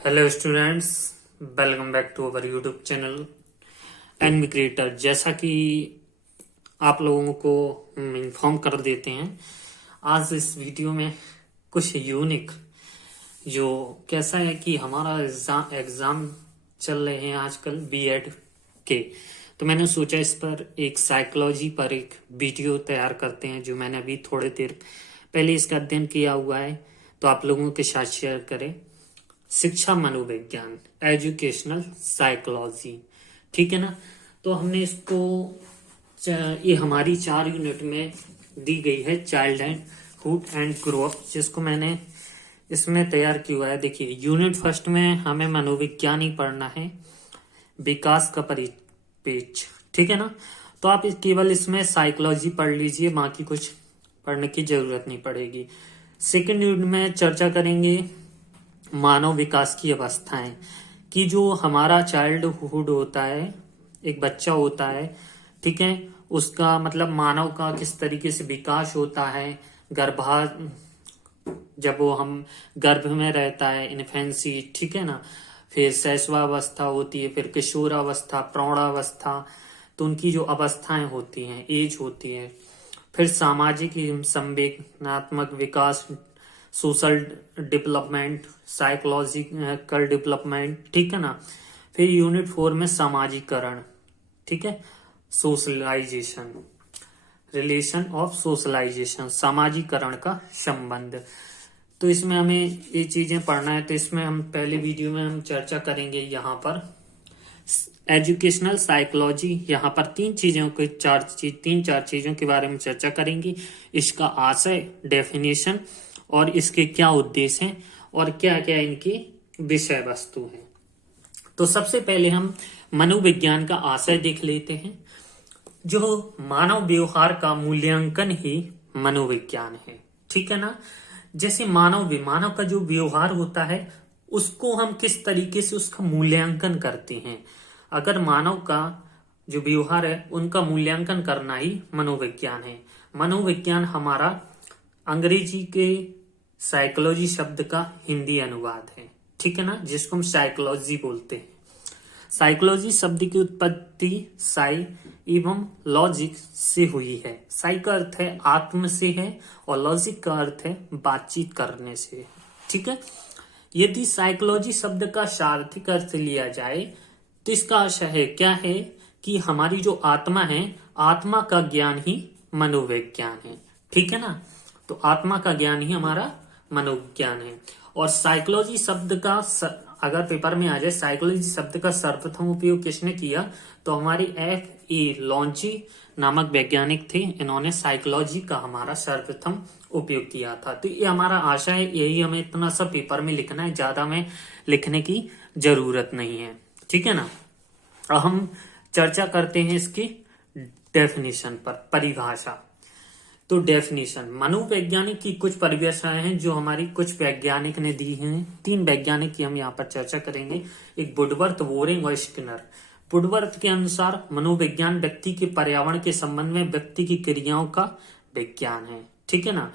Hello students, welcome back to our YouTube channel enemy creator. जैसा कि आप लोगों को हम इन्फॉर्म कर देते हैं, आज इस वीडियो में कुछ यूनिक जो कैसा है कि हमारा एग्जाम चल रहे हैं आजकल बीएड के। तो मैंने सोचा इस पर एक साइकोलॉजी पर एक वीडियो तैयार करते हैं, जो मैंने अभी थोड़ी देर पहले इसका अध्ययन किया हुआ है, तो आप लोगों के साथ शेयर करें। शिक्षा मनोविज्ञान, एजुकेशनल साइकोलॉजी, ठीक है ना। तो हमने इसको ये हमारी 4 यूनिट में दी गई है, child and hood and grow up, जिसको मैंने इसमें तैयार किया हुआ है। देखिए, यूनिट फर्स्ट में हमें मनोविज्ञान ही पढ़ना है, विकास का परिपेक्ष, ठीक है ना। तो आप केवल इसमें साइकोलॉजी पढ़ लीजिए, बाकी कुछ पढ़ने की जरूरत नहीं पड़ेगी। सेकेंड यूनिट में चर्चा करेंगे मानव विकास की अवस्थाएं, कि जो हमारा चाइल्डहुड होता है, एक बच्चा होता है, ठीक है, उसका मतलब मानव का किस तरीके से विकास होता है। गर्भा जब वो हम गर्भ में रहता है, इन्फेंसी, ठीक है ना, फिर शैशवावस्था होती है, फिर किशोरावस्था, प्रौढ़ावस्था, तो उनकी जो अवस्थाएं होती हैं, एज होती है। फिर सामाजिक एवं संवेदनात्मक विकास, सोशल डेवलपमेंट, साइकोलॉजिकल डेवलपमेंट, ठीक है ना। फिर यूनिट 4 में सामाजिकरण, ठीक है, सोशलाइजेशन, रिलेशन ऑफ सोशलाइजेशन, सामाजिकरण का संबंध। तो इसमें हमें ये चीजें पढ़ना है। तो इसमें हम पहले वीडियो में हम चर्चा करेंगे यहाँ पर एजुकेशनल साइकोलॉजी। यहाँ पर तीन चार चीजों के बारे में चर्चा करेंगे। इसका आशय, डेफिनेशन, और इसके क्या उद्देश्य हैं और क्या क्या इनकी विषय वस्तु है। तो सबसे पहले हम मनोविज्ञान का आशय देख लेते हैं। जो मानव व्यवहार का मूल्यांकन ही मनोविज्ञान है, ठीक है ना। जैसे मानव का जो व्यवहार होता है, उसको हम किस तरीके से उसका मूल्यांकन करते हैं। अगर मानव का जो व्यवहार है, उनका मूल्यांकन करना ही मनोविज्ञान है। मनोविज्ञान हमारा अंग्रेजी के साइकोलॉजी शब्द का हिंदी अनुवाद है, ठीक है ना, जिसको हम साइकोलॉजी बोलते हैं। साइकोलॉजी शब्द की उत्पत्ति साई एवं लॉजिक से हुई है। साई का अर्थ है आत्म से है, और लॉजिक का अर्थ है बातचीत करने से, ठीक है। यदि साइकोलॉजी शब्द का सार्थिक अर्थ लिया जाए, तो इसका आशय है क्या है कि हमारी जो आत्मा है, आत्मा का ज्ञान ही मनोविज्ञान है, ठीक है ना। तो आत्मा का ज्ञान ही हमारा मनोविज्ञान है। और साइकोलॉजी शब्द का अगर पेपर में आ जाए, साइकोलॉजी शब्द का सर्वप्रथम उपयोग किसने किया, तो हमारे F.A. लॉन्ची नामक वैज्ञानिक थे। इन्होंने साइकोलॉजी का हमारा सर्वप्रथम उपयोग किया था। तो ये हमारा आशा है, यही हमें इतना सा पेपर में लिखना है, ज्यादा में लिखने की जरूरत नहीं है, ठीक है ना। अब हम चर्चा करते हैं इसकी डेफिनेशन पर, परिभाषा। तो डेफिनेशन, मनोवैज्ञानिक की कुछ परिभाषाएं हैं जो हमारी कुछ वैज्ञानिक ने दी हैं। 3 वैज्ञानिक की हम यहाँ पर चर्चा करेंगे, एक वुडवर्थ, बोरिंग और स्किनर। वुडवर्थ के अनुसार मनोविज्ञान व्यक्ति के पर्यावरण के संबंध में व्यक्ति की क्रियाओं का विज्ञान है, ठीक है ना।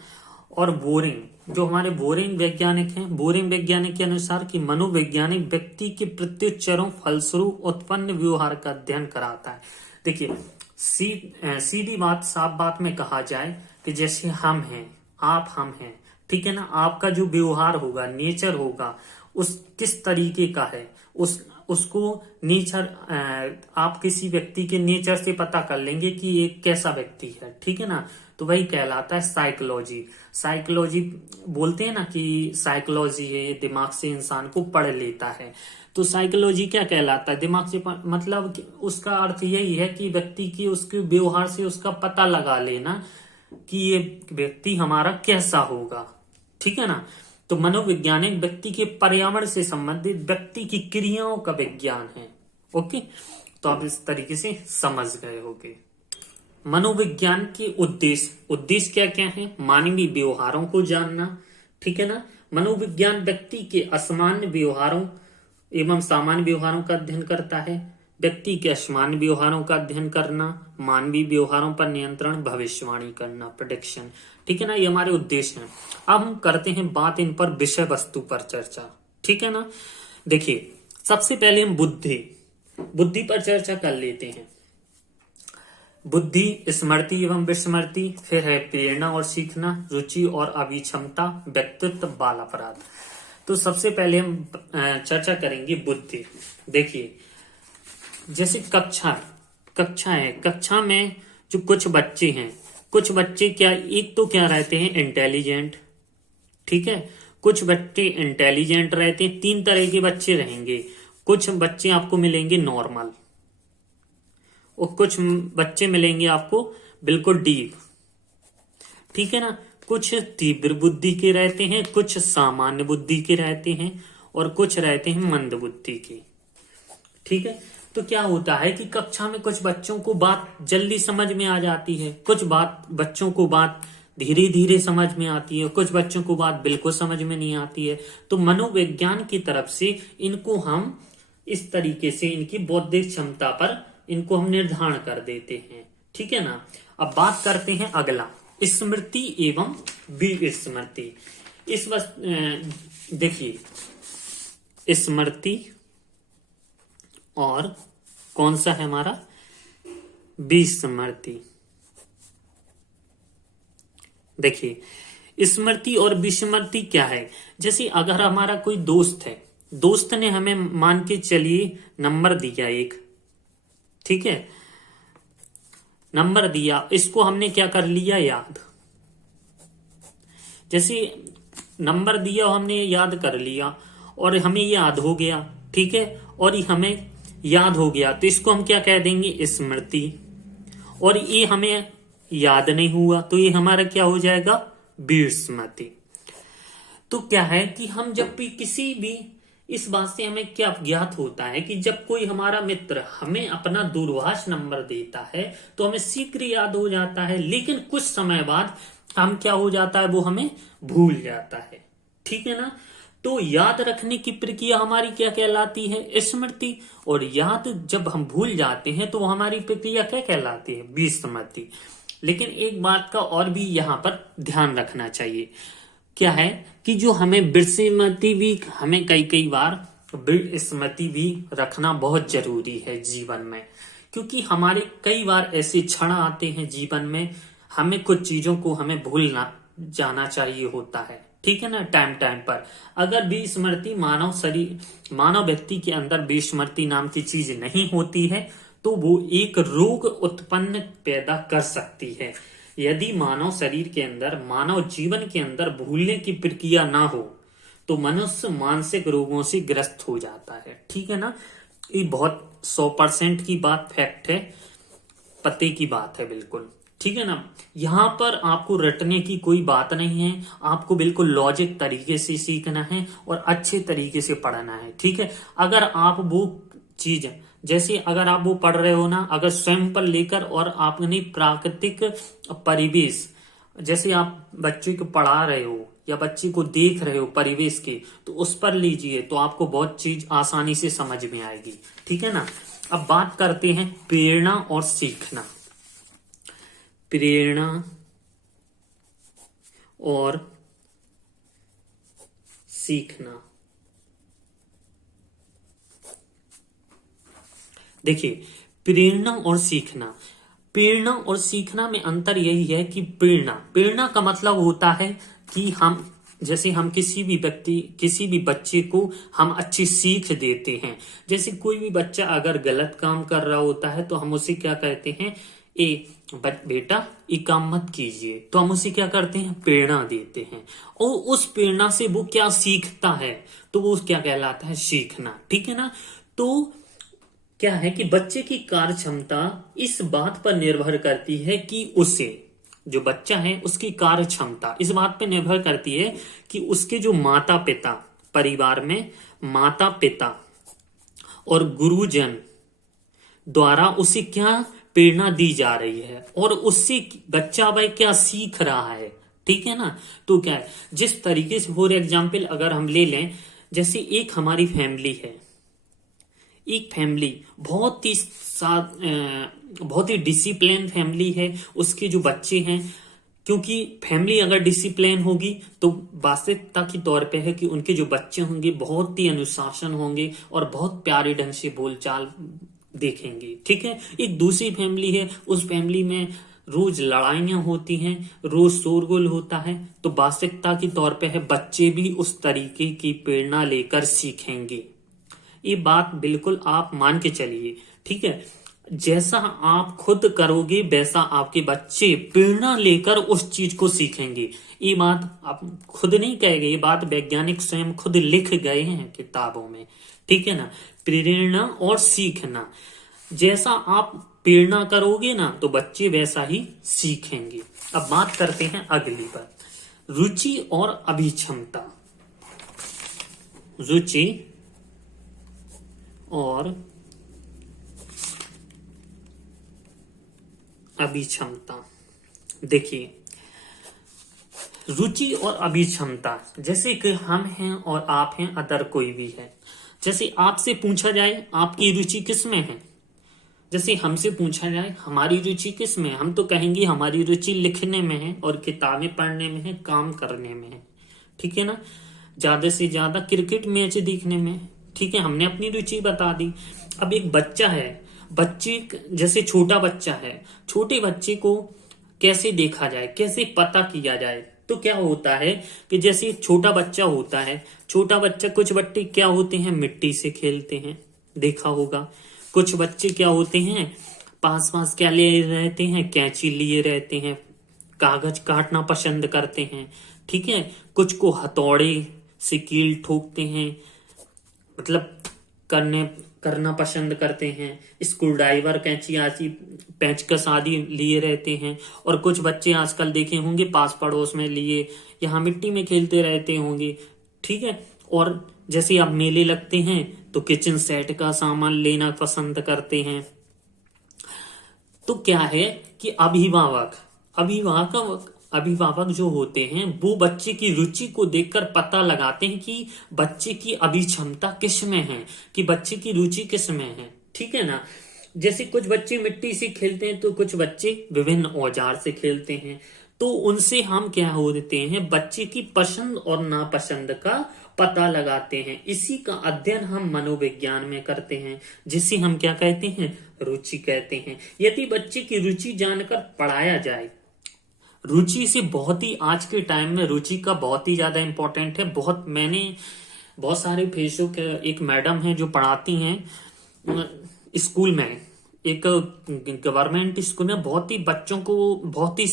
और बोरिंग, जो हमारे बोरिंग वैज्ञानिक हैं, बोरिंग वैज्ञानिक के अनुसार कि मनोवैज्ञानिक व्यक्ति के प्रत्युच्चरों फलस्वरूप उत्पन्न व्यवहार का अध्ययन कराता है। देखिए, सीधी बात, साफ बात में कहा जाए कि जैसे हम हैं, हम हैं, ठीक है ना। आपका जो व्यवहार होगा, नेचर होगा, उस किस तरीके का है, उसको नेचर, आप किसी व्यक्ति के नेचर से पता कर लेंगे कि ये कैसा व्यक्ति है, ठीक है ना। तो वही कहलाता है साइकोलॉजी। साइकोलॉजी बोलते हैं ना कि साइकोलॉजी है, ये दिमाग से इंसान को पढ़ लेता है। तो साइकोलॉजी क्या कहलाता है, दिमाग से मतलब उसका अर्थ यही है कि व्यक्ति की उसके व्यवहार से उसका पता लगा लेना कि ये व्यक्ति हमारा कैसा होगा, ठीक है ना। तो मनोवैज्ञानिक व्यक्ति के पर्यावरण से संबंधित व्यक्ति की क्रियाओं का विज्ञान है। ओके, तो आप इस तरीके से समझ गए होंगे। मनोविज्ञान के उद्देश्य क्या क्या है, मानवीय व्यवहारों को जानना, ठीक है ना। मनोविज्ञान व्यक्ति के असामान्य व्यवहारों एवं सामान्य व्यवहारों का अध्ययन करता है। व्यक्ति के असामान्य व्यवहारों का अध्ययन करना, मानवीय व्यवहारों पर नियंत्रण, भविष्यवाणी करना, प्रेडिक्शन, ठीक है ना। ये हमारे उद्देश्य हैं। अब हम करते हैं बात इन पर विषय वस्तु पर चर्चा, ठीक है ना। देखिए, सबसे पहले हम बुद्धि पर चर्चा कर लेते हैं। बुद्धि, स्मृति एवं विस्मृति, फिर है प्रेरणा और सीखना, रुचि और अभिक्षमता, व्यक्तित्व, बाल अपराध। तो सबसे पहले हम चर्चा करेंगे बुद्धि। देखिए, जैसे कक्षा है, कक्षा में जो कुछ बच्चे हैं, कुछ बच्चे क्या, एक तो क्या रहते हैं, इंटेलिजेंट, ठीक है, कुछ बच्चे इंटेलिजेंट रहते हैं, 3 तरह के बच्चे रहेंगे। कुछ बच्चे आपको मिलेंगे नॉर्मल और कुछ बच्चे मिलेंगे आपको बिल्कुल डीप, ठीक है ना। कुछ तीव्र बुद्धि के रहते हैं, कुछ सामान्य बुद्धि के रहते हैं और कुछ रहते हैं मंद बुद्धि के, ठीक है। तो क्या होता है कि कक्षा में कुछ बच्चों को बात जल्दी समझ में आ जाती है, कुछ बच्चों को बात धीरे धीरे समझ में आती है, कुछ बच्चों को बात बिल्कुल समझ में नहीं आती है। तो मनोविज्ञान की तरफ से इनको हम इस तरीके से इनकी बौद्धिक क्षमता पर इनको हम निर्धारण कर देते हैं, ठीक है ना। अब बात करते हैं अगला, स्मृति एवं विस्मृति। देखिए, स्मृति और कौन सा है हमारा, विस्मृति। देखिए, स्मृति और विस्मृति क्या है। जैसे अगर हमारा कोई दोस्त है, दोस्त ने हमें मान के चलिए नंबर दिया एक, ठीक है, नंबर दिया, इसको हमने क्या कर लिया, याद। जैसे नंबर दिया हमने याद कर लिया और हमें याद हो गया, ठीक है, और ये हमें याद हो गया तो इसको हम क्या कह देंगे, स्मृति। और ये हमें याद नहीं हुआ तो ये हमारा क्या हो जाएगा, विस्मृति। तो क्या है कि हम जब भी किसी भी, इस बात से हमें क्या ज्ञात होता है कि जब कोई हमारा मित्र हमें अपना दूरभाष नंबर देता है तो हमें शीघ्र याद हो जाता है, लेकिन कुछ समय बाद हम क्या हो जाता है, वो हमें भूल जाता है, ठीक है ना। तो याद रखने की प्रक्रिया हमारी क्या कहलाती है, स्मृति। और याद जब हम भूल जाते हैं तो हमारी प्रक्रिया क्या कहलाती है, विस्मृति। लेकिन एक बात का और भी यहाँ पर ध्यान रखना चाहिए, क्या है कि जो हमें विस्मृति भी, हमें कई बार विस्मृति भी रखना बहुत जरूरी है जीवन में, क्योंकि हमारे कई बार ऐसे क्षण आते हैं जीवन में, हमें कुछ चीजों को हमें भूलना जाना चाहिए होता है, ठीक है ना, टाइम टाइम पर। अगर विस्मृति मानव व्यक्ति के अंदर विस्मृति नाम की चीज नहीं होती है तो वो एक रोग उत्पन्न पैदा कर सकती है। यदि मानव शरीर के अंदर, मानव जीवन के अंदर भूलने की प्रक्रिया ना हो तो मनुष्य मानसिक रोगों से ग्रस्त हो जाता है, ठीक है ना। ये बहुत 100% की बात, फैक्ट है, पते की बात है बिल्कुल, ठीक है ना। यहाँ पर आपको रटने की कोई बात नहीं है, आपको बिल्कुल लॉजिक तरीके से सीखना है और अच्छे तरीके से पढ़ना है, ठीक है। अगर आप वो चीज, जैसे अगर आप वो पढ़ रहे हो ना, अगर स्वयं पर लेकर और आपने प्राकृतिक परिवेश, जैसे आप बच्चे को पढ़ा रहे हो या बच्चे को देख रहे हो परिवेश के, तो उस पर लीजिए तो आपको बहुत चीज आसानी से समझ में आएगी, ठीक है ना। अब बात करते हैं प्रेरणा और सीखना। प्रेरणा और सीखना, देखिए, प्रेरणा और सीखना, प्रेरणा और सीखना में अंतर यही है कि प्रेरणा का मतलब होता है कि हम, जैसे हम किसी भी बच्चे को हम अच्छी सीख देते हैं। जैसे कोई भी बच्चा अगर गलत काम कर रहा होता है तो हम उसे क्या कहते हैं, बेटा ये काम मत कीजिए, तो हम उसे क्या करते हैं, प्रेरणा देते हैं। और उस प्रेरणा से वो क्या सीखता है, तो वो क्या कहलाता है, सीखना, ठीक है ना। तो क्या है कि बच्चे की कार्य क्षमता इस बात पर निर्भर करती है कि उसे, जो बच्चा है उसकी कार्य क्षमता इस बात पर निर्भर करती है कि उसके जो माता पिता, परिवार में माता पिता और गुरुजन द्वारा उसे क्या प्रेरणा दी जा रही है और उससे बच्चा भाई क्या सीख रहा है, ठीक है ना। तो क्या है, जिस तरीके से, फॉर एग्जाम्पल अगर हम ले लें, जैसे एक हमारी फैमिली है, एक फैमिली बहुत ही डिसिप्लिन फैमिली है, उसके जो बच्चे हैं क्योंकि फैमिली अगर डिसिप्लिन होगी तो वास्तविकता के तौर पे है कि उनके जो बच्चे होंगे बहुत ही अनुशासन होंगे और बहुत प्यारे ढंग से बोलचाल देखेंगे। ठीक है। एक दूसरी फैमिली है, उस फैमिली में रोज लड़ाइयां होती हैं, रोज शोरगुल होता है, तो वास्तविकता के तौर पे है बच्चे भी उस तरीके की प्रेरणा लेकर सीखेंगे। ये बात बिल्कुल आप मान के चलिए। ठीक है। जैसा आप खुद करोगे वैसा आपके बच्चे प्रेरणा लेकर उस चीज को सीखेंगे। ये बात आप खुद नहीं कहेंगे, ये बात वैज्ञानिक स्वयं खुद लिख गए हैं किताबों में। ठीक है ना। प्रेरणा और सीखना, जैसा आप प्रेरणा करोगे ना तो बच्चे वैसा ही सीखेंगे। अब बात करते हैं अगली पर, रुचि और अभिक्षमता। रुचि और अभिक्षमता। देखिए, रुचि और अभिक्षमता, जैसे कि हम हैं और आप हैं, अदर कोई भी है। जैसे आपसे पूछा जाए आपकी रुचि किस में है, जैसे हमसे पूछा जाए हमारी रुचि किस में है, हम तो कहेंगे हमारी रुचि लिखने में है और किताबें पढ़ने में है, काम करने में है। ठीक है ना। ज्यादा से ज्यादा क्रिकेट मैच देखने में। ठीक है, हमने अपनी रुचि बता दी। अब एक बच्चा है, बच्चे जैसे छोटा बच्चा है, छोटे बच्चे को कैसे देखा जाए, कैसे पता किया जाए, तो क्या होता है कि जैसे छोटा बच्चा होता है, छोटा बच्चा, कुछ बच्चे क्या होते हैं मिट्टी से खेलते हैं, देखा होगा। कुछ बच्चे क्या होते हैं पास पास क्या लिए रहते हैं, कैंची लिए रहते हैं, कागज काटना पसंद करते हैं। ठीक है। कुछ को हथौड़े से कील ठोकते हैं, मतलब करना पसंद करते हैं। स्क्रू ड्राइवर, कैंची आदि, पेंचकस आदि लिए रहते हैं। और कुछ बच्चे आजकल देखे होंगे पास पड़ोस में लिए, यहाँ मिट्टी में खेलते रहते होंगे। ठीक है। और जैसे अब मेले लगते हैं तो किचन सेट का सामान लेना पसंद करते हैं। तो क्या है कि अभिभावक जो होते हैं वो बच्चे की रुचि को देखकर पता लगाते हैं कि बच्चे की अभिक्षमता किस में है, कि बच्चे की रुचि किस में है। ठीक है ना। जैसे कुछ बच्चे मिट्टी से खेलते हैं तो कुछ बच्चे विभिन्न औजार से खेलते हैं, तो उनसे हम क्या होते हैं बच्चे की पसंद और नापसंद का पता लगाते हैं। इसी का अध्ययन हम मनोविज्ञान में करते हैं, जिसे हम क्या कहते हैं, रुचि कहते हैं। यदि बच्चे की रुचि जानकर पढ़ाया जाए, रुचि से बहुत ही आज के टाइम में रुचि का बहुत ही ज्यादा इंपॉर्टेंट है। मैंने बहुत सारे फेसबुक, एक मैडम है जो पढ़ाती हैं स्कूल में, एक गवर्नमेंट स्कूल में, बहुत ही बच्चों को बहुत ही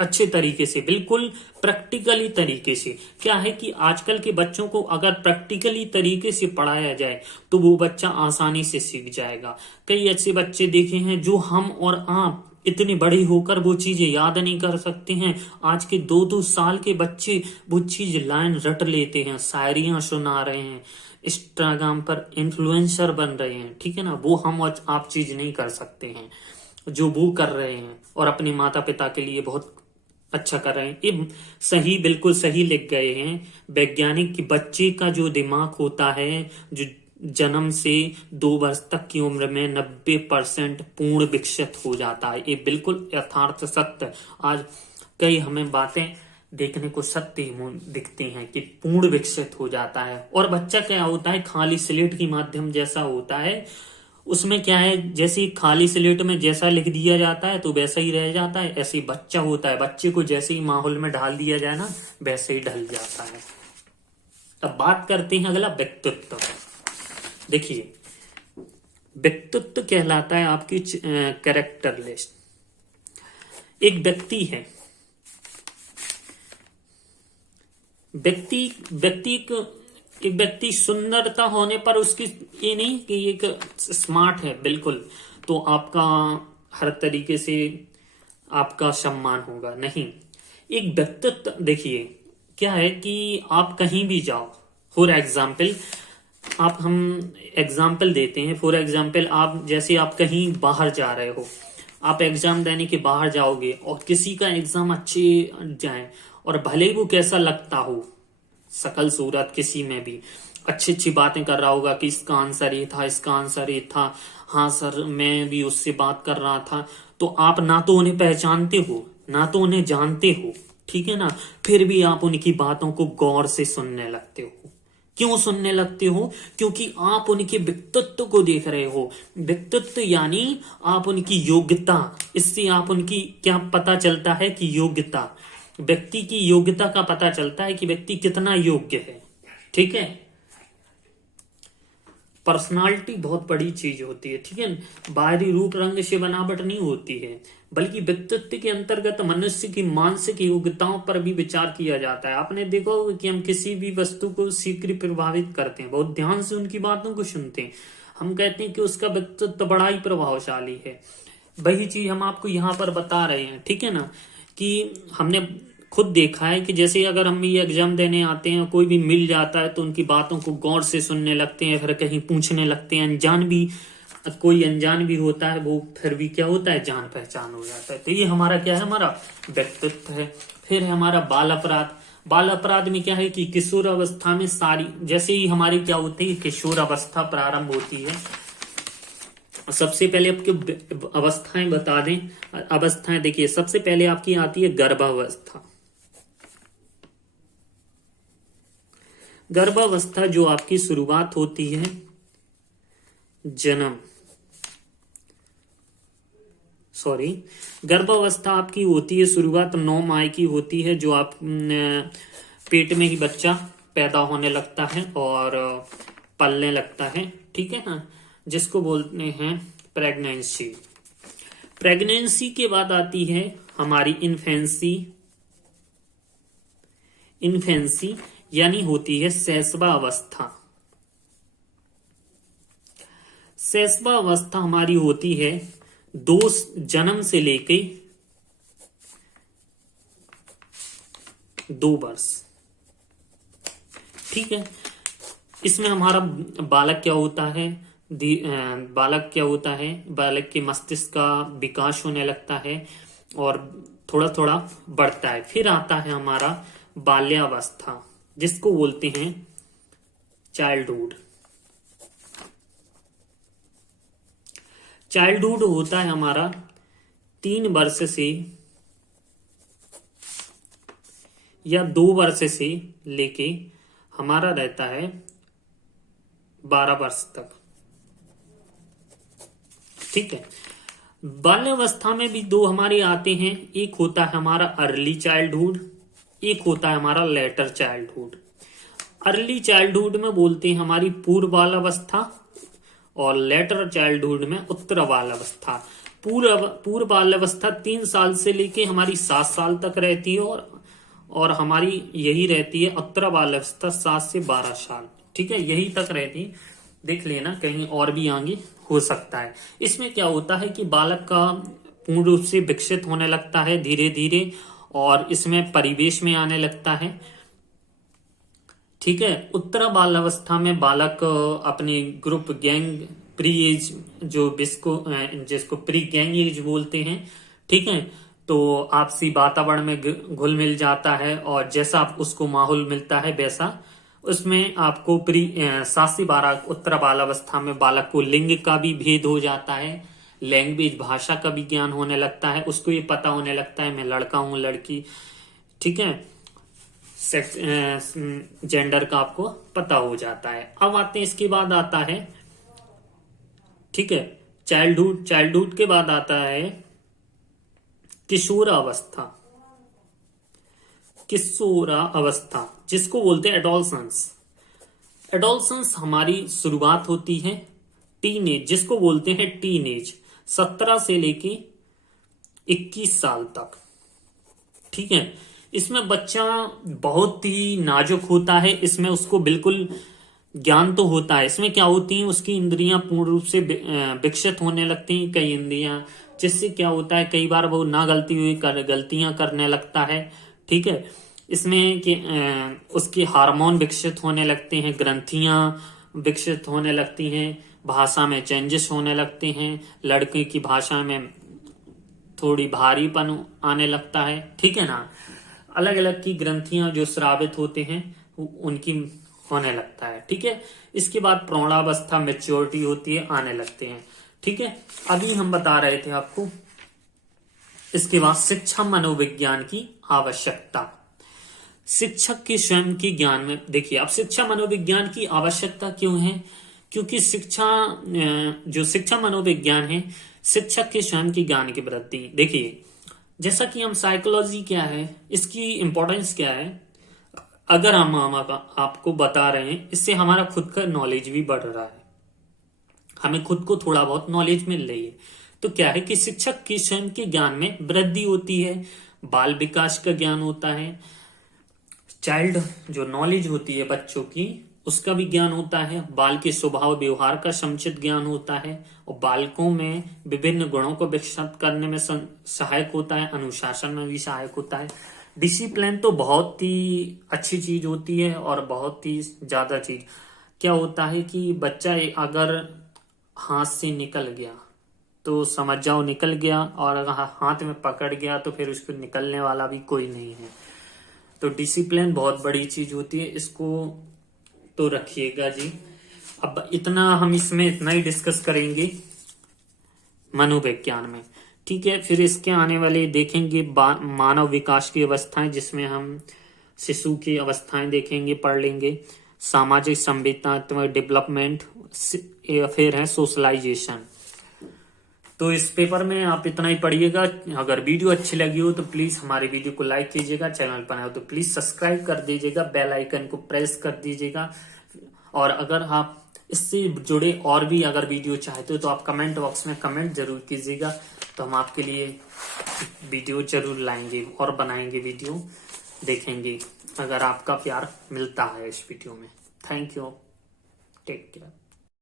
अच्छे तरीके से, बिल्कुल प्रैक्टिकली तरीके से, क्या है कि आजकल के बच्चों को अगर प्रैक्टिकली तरीके से पढ़ाया जाए तो वो बच्चा आसानी से सीख जाएगा। कई ऐसे बच्चे देखे हैं जो हम और आप इतने बड़े होकर वो चीजें याद नहीं कर सकते हैं। आज के 2-2 साल के बच्चे वो चीज लाइन रट लेते हैं, शायरियां सुना रहे हैं, इंस्टाग्राम पर इन्फ्लुएंसर बन रहे हैं। ठीक है ना। वो हम और आप चीज नहीं कर सकते हैं जो वो कर रहे हैं, और अपने माता पिता के लिए बहुत अच्छा कर रहे हैं। ये सही, बिल्कुल सही लिख गए हैं वैज्ञानिक कि बच्चे का जो दिमाग होता है, जो जन्म से 2 वर्ष तक की उम्र में 90% पूर्ण विकसित हो जाता है। ये बिल्कुल यथार्थ सत्य। आज कई हमें बातें देखने को सत्य दिखती हैं कि पूर्ण विकसित हो जाता है। और बच्चा क्या होता है, खाली स्लेट की माध्यम जैसा होता है। उसमें क्या है, जैसे खाली स्लेट में जैसा लिख दिया जाता है तो वैसा ही रह जाता है। ऐसे ही बच्चा होता है, बच्चे को जैसे ही माहौल में ढाल दिया जाए ना वैसे ही ढल जाता है। अब बात करते हैं अगला, व्यक्तित्व। देखिए, व्यक्तित्व कहलाता है आपकी कैरेक्टर लिस्ट। एक व्यक्ति है, एक व्यक्ति सुंदरता होने पर उसकी ये नहीं कि एक स्मार्ट है बिल्कुल तो आपका हर तरीके से आपका सम्मान होगा, नहीं। एक व्यक्तित्व, देखिए क्या है कि आप कहीं भी जाओ, फॉर एग्जाम्पल हम एग्जाम्पल देते हैं। फॉर एग्जाम्पल आप जैसे आप कहीं बाहर जा रहे हो, आप एग्जाम देने के बाहर जाओगे और किसी का एग्जाम अच्छे जाए, और भले वो कैसा लगता हो, शकल सूरत किसी में भी अच्छी अच्छी बातें कर रहा होगा कि इसका आंसर ये था, इसका आंसर ये था, हाँ सर मैं भी उससे बात कर रहा था, तो आप ना तो उन्हें पहचानते हो ना तो उन्हें जानते हो, ठीक है ना, फिर भी आप उनकी बातों को गौर से सुनने लगते हो। क्यों सुनने लगते हो? क्योंकि आप उनके व्यक्तित्व को देख रहे हो। व्यक्तित्व यानी आप उनकी योग्यता, इससे आप उनकी क्या पता चलता है कि योग्यता, व्यक्ति की योग्यता का पता चलता है कि व्यक्ति कितना योग्य है, ठीक है। पर्सनालिटी बहुत बड़ी चीज होती है, ठीक है। बाहरी रूप रंग से बनावट नहीं होती है, बल्कि व्यक्तित्व के अंतर्गत मनुष्य की मानसिक योग्यताओं पर भी विचार किया जाता है। आपने देखा होगा कि हम किसी भी वस्तु को शीघ्र प्रभावित करते हैं, बहुत ध्यान से उनकी बातों को सुनते हैं, हम कहते हैं कि उसका व्यक्तित्व बड़ा ही प्रभावशाली है। वही चीज हम आपको यहाँ पर बता रहे हैं, ठीक है ना, कि हमने खुद देखा है कि जैसे अगर हम ये एग्जाम देने आते हैं, कोई भी मिल जाता है तो उनकी बातों को गौर से सुनने लगते हैं, फिर कहीं पूछने लगते हैं। कोई अनजान भी होता है, वो फिर भी क्या होता है, जान पहचान हो जाता है। तो ये हमारा क्या है, हमारा व्यक्तित्व है। फिर है हमारा बाल अपराध। बाल अपराध में क्या है कि किशोर अवस्था में सारी, जैसे ही हमारी क्या होती है, किशोर अवस्था प्रारंभ होती है। सबसे पहले आपकी अवस्थाएं बता दें। अवस्थाएं देखिए, सबसे पहले आपकी आती है गर्भावस्था। गर्भावस्था जो आपकी शुरुआत होती है गर्भावस्था आपकी होती है शुरुआत 9 माह की होती है, जो आप पेट में ही बच्चा पैदा होने लगता है और पलने लगता है, ठीक है ना, जिसको बोलते हैं प्रेगनेंसी। प्रेगनेंसी के बाद आती है हमारी इन्फेंसी यानी होती है शैशवा अवस्था। शैशवा अवस्था हमारी होती है जन्म से लेके 2 वर्ष, ठीक है। इसमें हमारा बालक क्या होता है, बालक के मस्तिष्क का विकास होने लगता है और थोड़ा थोड़ा बढ़ता है। फिर आता है हमारा बाल्यावस्था, जिसको बोलते हैं चाइल्डहुड। चाइल्डहुड होता है हमारा 3 वर्ष से या 2 वर्ष से लेके हमारा रहता है 12 वर्ष तक, ठीक है। बाल्यावस्था में भी 2 हमारे आते हैं, एक होता है हमारा अर्ली चाइल्डहुड, एक होता है हमारा लेटर चाइल्डहुड। अर्ली चाइल्डहुड में बोलते हैं हमारी पूर्व बालावस्था और लेटर चाइल्डहुड में उत्तर बालावस्था। पूर्व बालावस्था 3 साल से लेके हमारी 7 साल तक रहती है और हमारी यही रहती है उत्तर बालावस्था 7 से 12 साल, ठीक है, यही तक रहती है। देख लेना कहीं और भी आगे हो सकता है। इसमें क्या होता है कि बालक का पूर्ण रूप से विकसित होने लगता है धीरे धीरे और इसमें परिवेश में आने लगता है, ठीक है। उत्तर बालावस्था में बालक अपने ग्रुप गैंग प्री एज जिसको प्री गैंग एज बोलते हैं, ठीक है। तो आपसी वातावरण में घुल मिल जाता है और जैसा उसको माहौल मिलता है वैसा उसमें आपको 7 से 12 उत्तर बालावस्था में बालक को लिंग का भी भेद हो जाता है, लैंग्वेज भाषा का भी ज्ञान होने लगता है, उसको ये पता होने लगता है मैं लड़का हूं लड़की, ठीक है, सेक्स जेंडर का आपको पता हो जाता है। अब आते हैं, इसके बाद आता है, ठीक है, चाइल्डहुड के बाद आता है किशोरावस्था जिसको बोलते हैं एडोलसेंस हमारी शुरुआत होती है टीनेज, जिसको बोलते हैं टीनेज, 17 से लेके 21 साल तक, ठीक है। इसमें बच्चा बहुत ही नाजुक होता है, इसमें उसको बिल्कुल ज्ञान तो होता है, इसमें क्या होती है उसकी इंद्रियां पूर्ण रूप से विकसित होने लगती हैं, कई इंद्रियां, जिससे क्या होता है कई बार वो ना गलतियां करने लगता है, ठीक है। इसमें कि उसके हार्मोन विकसित होने लगते हैं, ग्रंथियां विकसित होने लगती हैं, भाषा में चेंजेस होने लगते हैं, लड़के की भाषा में थोड़ी भारीपन आने लगता है, ठीक है ना, अलग अलग की ग्रंथियां जो स्रावित होते हैं उनकी होने लगता है, ठीक है। इसके बाद प्रौढ़ावस्था मैच्योरिटी होती है, आने लगते हैं, ठीक है। अभी हम बता रहे थे आपको इसके बाद शिक्षा मनोविज्ञान की आवश्यकता। शिक्षक के स्वयं के ज्ञान में देखिए, अब शिक्षा मनोविज्ञान की आवश्यकता क्यों है? क्योंकि जो शिक्षा मनोविज्ञान है, शिक्षक के स्वयं के ज्ञान की वृद्धि। देखिए, जैसा कि हम साइकोलॉजी क्या है, इसकी इंपॉर्टेंस क्या है, अगर हम आपको बता रहे हैं, इससे हमारा खुद का नॉलेज भी बढ़ रहा है, हमें खुद को थोड़ा बहुत नॉलेज मिल रही है। तो क्या है कि शिक्षक की स्वयं के ज्ञान में वृद्धि होती है, बाल विकास का ज्ञान होता है, चाइल्ड जो नॉलेज होती है बच्चों की, उसका भी ज्ञान होता है, बाल के स्वभाव व्यवहार का समुचित ज्ञान होता है, और बालकों में विभिन्न गुणों को विकसित करने में सहायक होता है, अनुशासन में भी सहायक होता है। डिसिप्लिन तो बहुत ही अच्छी चीज होती है, और बहुत ही ज्यादा चीज क्या होता है कि बच्चा अगर हाथ से निकल गया तो समझ जाओ निकल गया, और अगर हाथ में पकड़ गया तो फिर उसको निकलने वाला भी कोई नहीं है। तो डिसिप्लिन बहुत बड़ी चीज होती है, इसको तो रखिएगा जी। अब हम इसमें इतना ही डिस्कस करेंगे मनोविज्ञान में, ठीक है। फिर इसके आने वाले देखेंगे मानव विकास की अवस्थाएं, जिसमें हम शिशु की अवस्थाएं देखेंगे, पढ़ लेंगे, सामाजिक संवेदनात्मक डेवलपमेंट, फिर है सोशलाइजेशन। तो इस पेपर में आप इतना ही पढ़िएगा। अगर वीडियो अच्छी लगी हो तो प्लीज हमारे वीडियो को लाइक कीजिएगा, चैनल पर नए हो तो प्लीज सब्सक्राइब कर दीजिएगा, बेल आइकन को प्रेस कर दीजिएगा। और अगर आप इससे जुड़े और भी अगर वीडियो चाहते हो तो आप कमेंट बॉक्स में कमेंट जरूर कीजिएगा, तो हम आपके लिए वीडियो जरूर लाएंगे और बनाएंगे वीडियो, देखेंगे अगर आपका प्यार मिलता है इस वीडियो में। Thank you, take care.